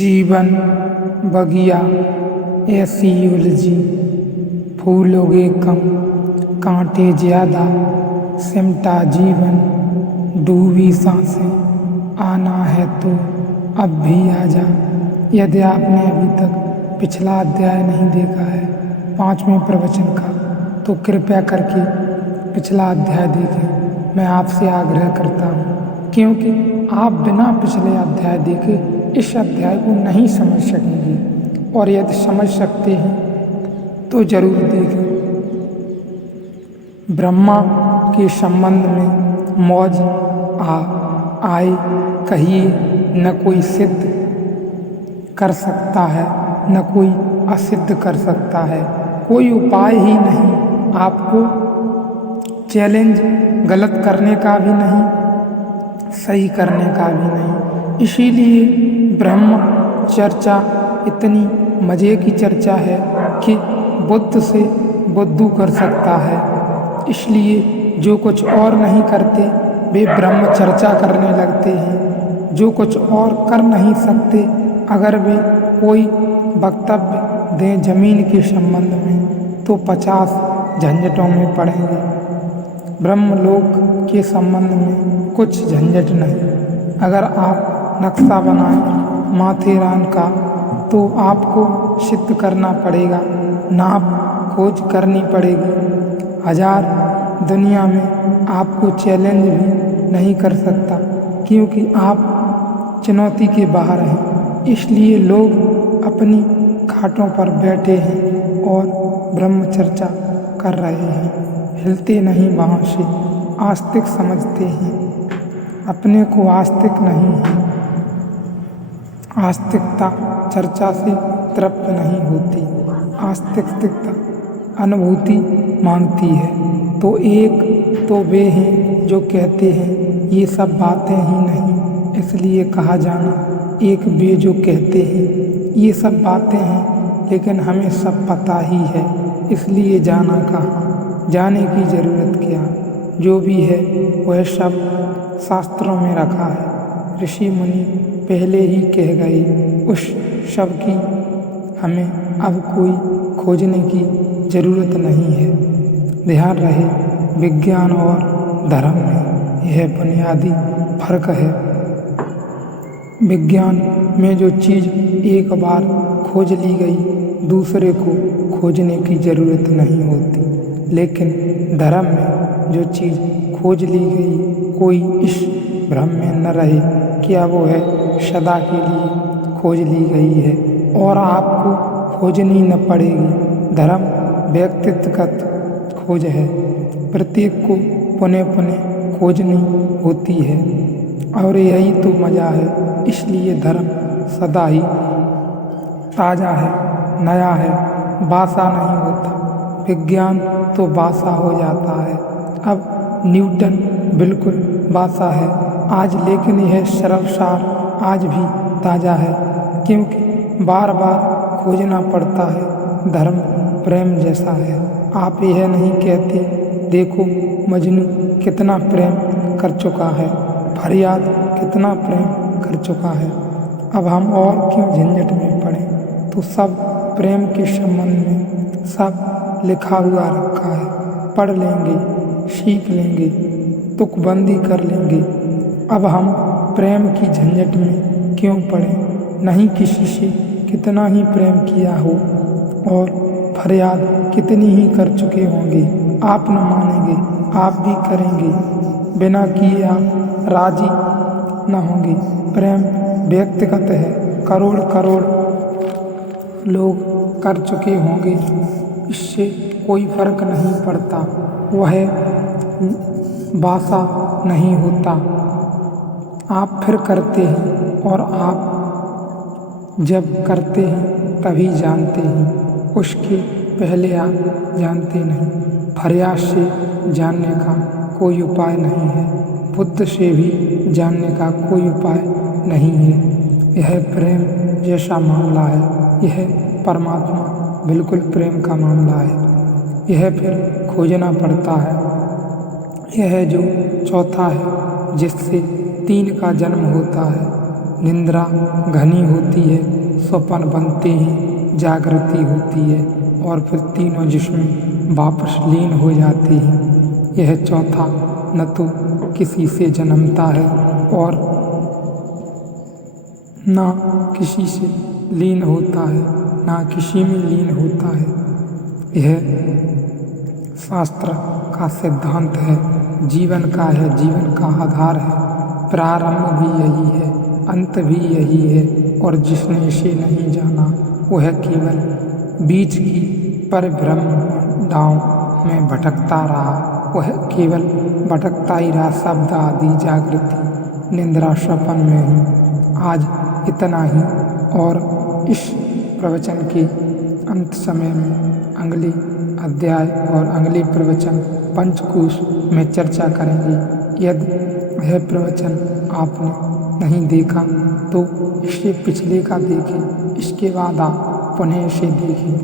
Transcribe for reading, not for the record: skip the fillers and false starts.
जीवन बगिया ऐसी उलझी, फूल उगे कम कांटे ज्यादा, सिमटा जीवन डूबी सांसें, आना है तो अब भी आजा। यदि आपने अभी तक पिछला अध्याय नहीं देखा है 5वें प्रवचन का, तो कृपया करके पिछला अध्याय देखें। मैं आपसे आग्रह करता हूँ, क्योंकि आप बिना पिछले अध्याय देखे इस अध्याय को नहीं समझ सकेंगे, और यदि समझ सकते हैं तो जरूर देखें। ब्रह्मा के संबंध में मौज आए कहिए, न कोई सिद्ध कर सकता है न कोई असिद्ध कर सकता है। कोई उपाय ही नहीं, आपको चैलेंज गलत करने का भी नहीं, सही करने का भी नहीं। इसीलिए ब्रह्म चर्चा इतनी मज़े की चर्चा है कि बुद्ध से बुद्धू कर सकता है। इसलिए जो कुछ और नहीं करते वे ब्रह्म चर्चा करने लगते हैं। जो कुछ और कर नहीं सकते, अगर वे कोई वक्तव्य दें जमीन के संबंध में, तो 50 झंझटों में पड़ेंगे। ब्रह्मलोक के संबंध में कुछ झंझट नहीं। अगर आप नक्शा बनाएं माथेरान का, तो आपको सिद्ध करना पड़ेगा, नाप खोज करनी पड़ेगी। 1000 दुनिया में आपको चैलेंज भी नहीं कर सकता, क्योंकि आप चुनौती के बाहर हैं। इसलिए लोग अपनी खाटों पर बैठे हैं और ब्रह्म चर्चा कर रहे हैं। हिलते नहीं वहाँ से, आस्तिक समझते हैं, अपने को आस्तिक नहीं है। आस्तिकता चर्चा से तृप्त नहीं होती, आस्तिकता अनुभूति मांगती है। तो एक तो वे हैं जो कहते हैं ये सब बातें ही नहीं, इसलिए कहा जाना। एक वे जो कहते हैं ये सब बातें हैं, लेकिन हमें सब पता ही है, इसलिए जाना कहाँ, जाने की ज़रूरत क्या। जो भी है वह सब शास्त्रों में रखा है। ऋषि मुनि पहले ही कह गए, उस सब की हमें अब कोई खोजने की ज़रूरत नहीं है। ध्यान रहे, विज्ञान और धर्म में यह बुनियादी फर्क है। विज्ञान में जो चीज़ एक बार खोज ली गई, दूसरे को खोजने की ज़रूरत नहीं होती। लेकिन धर्म में जो चीज़ खोज ली गई, कोई इस भ्रम में न रहे कि अब वो है सदा के लिए खोज ली गई है और आपको खोजनी न पड़ेगी। धर्म व्यक्तिगत खोज है, प्रत्येक को पुनः पुनः खोजनी होती है, और यही तो मज़ा है। इसलिए धर्म सदा ही ताज़ा है, नया है, बासा नहीं होता। विज्ञान तो बासा हो जाता है। अब न्यूटन बिल्कुल बासा है आज, लेकिन यह सर्वसार आज भी ताज़ा है, क्योंकि बार बार खोजना पड़ता है। धर्म प्रेम जैसा है। आप यह नहीं कहते, देखो मजनू कितना प्रेम कर चुका है, फरियाद कितना प्रेम कर चुका है, अब हम और क्यों झंझट में पड़े। तो सब प्रेम के संबंध में सब लिखा हुआ रखा है, पढ़ लेंगे, सीख लेंगे, तुकबंदी कर लेंगे। अब हम प्रेम की झंझट में क्यों पड़े। नहीं किसी से कितना ही प्रेम किया हो और फरियाद कितनी ही कर चुके होंगे, आप न मानेंगे, आप भी करेंगे। बिना किए आप राजी न होंगे। प्रेम व्यक्तिगत है, करोड़ करोड़ लोग कर चुके होंगे, इससे कोई फर्क नहीं पड़ता। वह बासा नहीं होता। आप फिर करते हैं, और आप जब करते हैं तभी जानते हैं, उसके पहले आप जानते नहीं। फरियाद से जानने का कोई उपाय नहीं है, बुद्ध से भी जानने का कोई उपाय नहीं है। यह प्रेम जैसा मामला है, यह परमात्मा बिल्कुल प्रेम का मामला है। यह फिर खोजना पड़ता है। यह जो चौथा है, जिससे 3 का जन्म होता है, निद्रा घनी होती है, स्वप्न बनते ही जागृति होती है और फिर तीनों जिस्म वापस लीन हो जाते हैं। यह चौथा न तो किसी से जन्मता है और न किसी से लीन होता है, न किसी में लीन होता है। यह शास्त्र का सिद्धांत है, जीवन का है, जीवन का आधार है। प्रारंभ भी यही है, अंत भी यही है और जिसने इसे नहीं जाना वह केवल बीच की परिभ्रमणाओं में भटकता रहा। वह केवल भटकता ही रहा, शब्द आदि जागृति निद्रा स्वप्न में ही। आज इतना ही और इस प्रवचन के अंत समय में अगले अध्याय और अगले प्रवचन पंचकोश में चर्चा करेंगे। यदि यह प्रवचन आपने नहीं देखा तो इससे पिछले का देखें, इसके बाद आप पुनः इसे देखें।